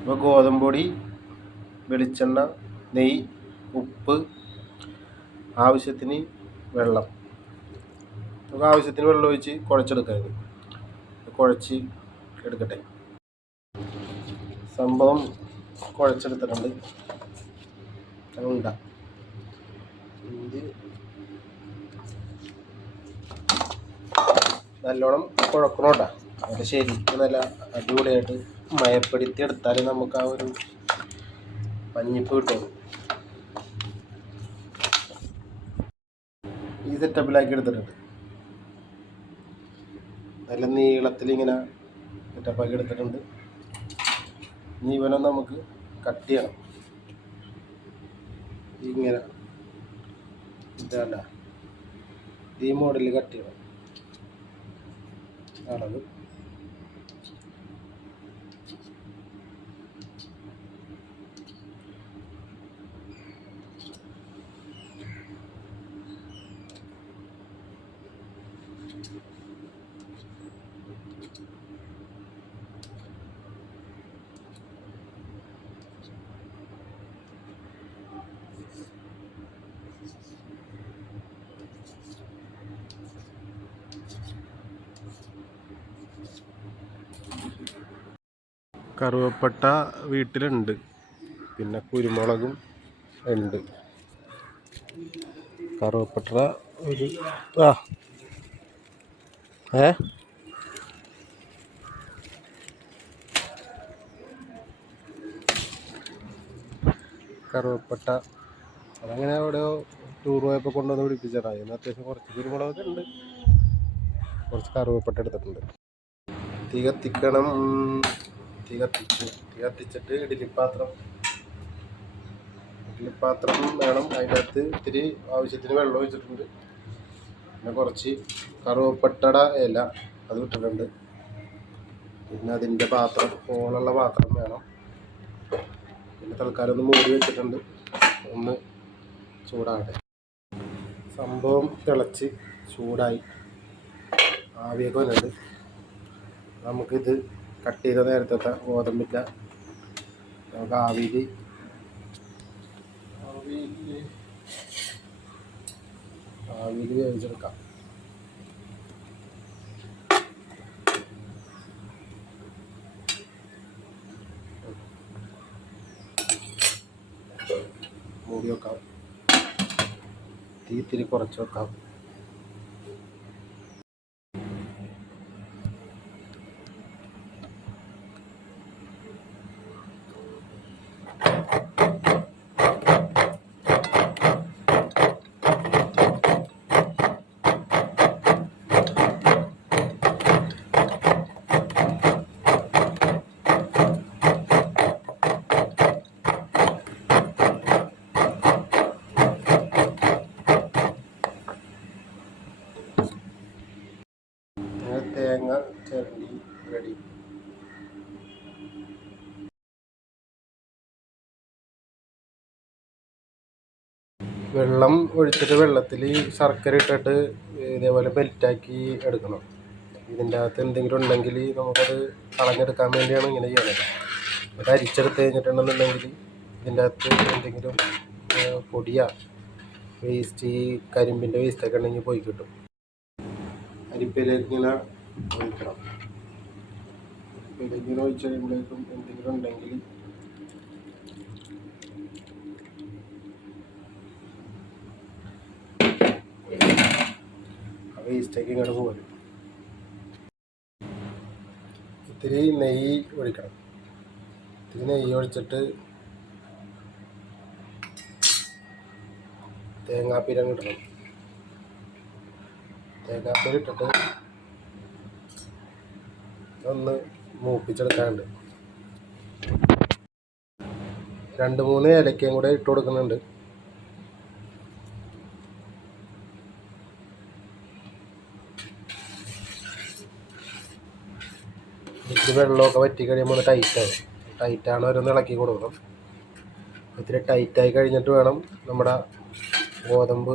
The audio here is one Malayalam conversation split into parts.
ഇപ്പോൾ ഗോതമ്പൊടി വെളിച്ചെണ്ണ നെയ്യ് ഉപ്പ് ആവശ്യത്തിന് വെള്ളം. നമുക്ക് ആവശ്യത്തിന് വെള്ളം ഒഴിച്ച് കുഴച്ചെടുക്കരുത് കുഴച്ച് എടുക്കട്ടെ. സംഭവം കുഴച്ചെടുത്തിട്ടുണ്ട്. നല്ലോണം കുഴക്കണോട്ടാ. അത് ശരിക്കും നല്ല അടിപൊളിയായിട്ട് മയപ്പെടുത്തി എടുത്താൽ നമുക്ക് ആ ഒരു മഞ്ഞിപ്പ് കിട്ടും ഈ സെറ്റപ്പിലാക്കി എടുത്തിട്ടുണ്ട്. നല്ല നീളത്തിൽ ഇങ്ങനെ സെറ്റപ്പാക്കി എടുത്തിട്ടുണ്ട്. ഇനി ഇവനെ നമുക്ക് കട്ട് ചെയ്യണം. ഇങ്ങനെ. ഇതല്ല ഈ മോഡലിൽ കട്ട് ചെയ്യണം. അളവ്. കറുവപ്പട്ട വീട്ടിലുണ്ട്. പിന്നെ കുരുമുളകും ഉണ്ട്. കറുവപ്പട്ട ഒരു ആ ഏ? കറുവപ്പട്ട. അതങ്ങനെ അവിടെ ടൂർ പോയപ്പോൾ കൊണ്ടുവന്ന് പിടിപ്പിച്ചതാണ് അതിന് അത്യാവശ്യം കുറച്ച് കുരുമുളകൊക്കെ ഉണ്ട്. കുറച്ച് കറുവപ്പട്ട എടുത്തിട്ടുണ്ട്. തീ കത്തിക്കണം. തീ കത്തിച്ചു. തീ കത്തിച്ചിട്ട് ഇഡ്ഡലിപ്പാത്രം. ഇഡ്ഡലിപ്പാത്രം വേണം. അതിന്റെ അകത്ത് ഇത്തിരി ആവശ്യത്തിന് വെള്ളം ഒഴിച്ചിട്ടുണ്ട്. പിന്നെ കുറച്ച് കറുവപ്പട്ടട ഇല അത് ഇട്ടിട്ടുണ്ട്. പിന്നെ അതിന്റെ പാത്രം ഹോളുള്ള പാത്രം വേണം. പിന്നെ തൽക്കാലം ഒന്ന് മൂടി വെച്ചിട്ടുണ്ട്. ഒന്ന് ചൂടാകട്ടെ. സംഭവം തിളച്ച് ചൂടായി. ആവിയൊക്കെ വരുന്നുണ്ട് നമുക്കിത് കട്ട് ചെയ്ത നേരത്തെ ഗോതമ്പില്ല നമുക്ക് ആവിയിൽ ആവിയിൽ ആവിയിൽ വേവിച്ചെടുക്കാം. മൂടി വെക്കാം. തീ ഇത്തിരി കുറച്ച് വെക്കാം. Ready. വെള്ളം ഒഴിച്ചിട്ട് വെള്ളത്തിൽ ശർക്കര ഇട്ടിട്ട് ഇതേപോലെ ബെൽറ്റാക്കി എടുക്കണം. ഇതിന്റെ അകത്ത് എന്തെങ്കിലും ഉണ്ടെങ്കിൽ നമുക്കത് കളഞ്ഞെടുക്കാൻ വേണ്ടിയാണ് ഇങ്ങനെ ചെയ്യുന്നത്. അത് അരിച്ചെടുത്ത് കഴിഞ്ഞിട്ടുണ്ടെന്നുണ്ടെങ്കിൽ ഇതിന്റെ അകത്ത് എന്തെങ്കിലും പൊടിയാ വേസ്റ്റ് ഈ കരിമ്പിന്റെ വേസ്റ്റൊക്കെ ഉണ്ടെങ്കിൽ പോയി കിട്ടും. അരിപ്പയിലേക്ക് ഇങ്ങനെ ഒഴിക്കണം ഇങ്ങനെ ഒഴിച്ച് എന്തെങ്കിലും ഉണ്ടെങ്കിൽ വേസ്റ്റേക്ക് ഇങ്ങോട്ട് പോരും. ഇത്തിരി നെയ്യ് ഒഴിക്കണം. ഇത്തിരി നെയ്യ് ഒഴിച്ചിട്ട് തേങ്ങാപ്പീരം ഇടണം തേങ്ങാപ്പീര് ഒന്ന് മൂപ്പിച്ചെടുക്കാനുണ്ട്. രണ്ട് മൂന്ന് ഏലക്കയും കൂടെ ഇട്ട് കൊടുക്കുന്നുണ്ട്. ഇത്തിരി വെള്ളമൊക്കെ വറ്റി കഴിയുമ്പോൾ ഒന്ന് ടൈറ്റാവും ടൈറ്റാണ് ഓരോന്ന് ഇളക്കി കൊടുക്കണം. ഇത്തിരി ടൈറ്റായി കഴിഞ്ഞിട്ട് വേണം നമ്മുടെ ഗോതമ്പ്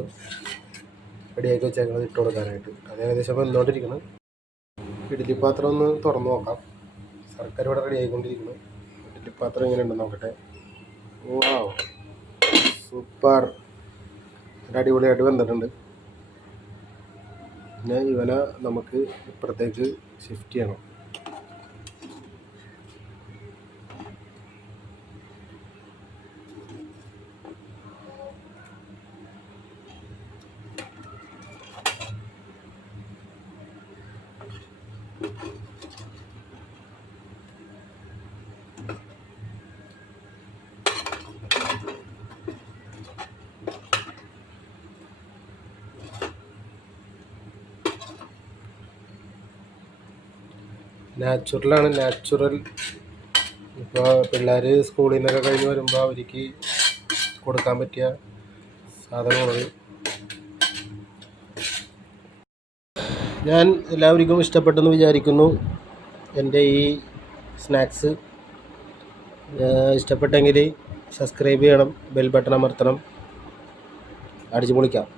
റെഡിയാക്കി വെച്ചേക്കുന്നത് ഇട്ട് കൊടുക്കാനായിട്ട്. അത് ഏകദേശം വെന്തുകൊണ്ടിരിക്കണം ഇഡ്ഡലി പാത്രം ഒന്ന് തുറന്നു നോക്കാം. സർക്കാർ ഇവിടെ റെഡി ആയിക്കൊണ്ടിരിക്കുന്നു. ഇഡ്ഡലി പാത്രം എങ്ങനെ ഉണ്ടെന്ന് നോക്കട്ടെ വാവ് സൂപ്പർ അടിപൊളിയായിട്ട് വന്നിട്ടുണ്ട് പിന്നെ ഇവനെ നമുക്ക് ഇപ്പുറത്തേക്ക് ഷിഫ്റ്റ് ചെയ്യണം. നാച്ചുറലാണ് നാച്ചുറൽ. ഇപ്പോൾ പിള്ളേർ സ്കൂളിൽ നിന്നൊക്കെ കഴിഞ്ഞ് വരുമ്പോൾ അവർക്ക് കൊടുക്കാൻ പറ്റിയ സാധനമാണ് ഞാൻ എല്ലാവർക്കും ഇഷ്ടപ്പെട്ടെന്ന് വിചാരിക്കുന്നു. എന്റെ ഈ സ്നാക്സ് ഇഷ്ടപ്പെട്ടെങ്കിൽ സബ്സ്ക്രൈബ് ചെയ്യണം ബെൽ ബട്ടൺ അമർത്തണം. അടിച്ചു പൊളിക്കാം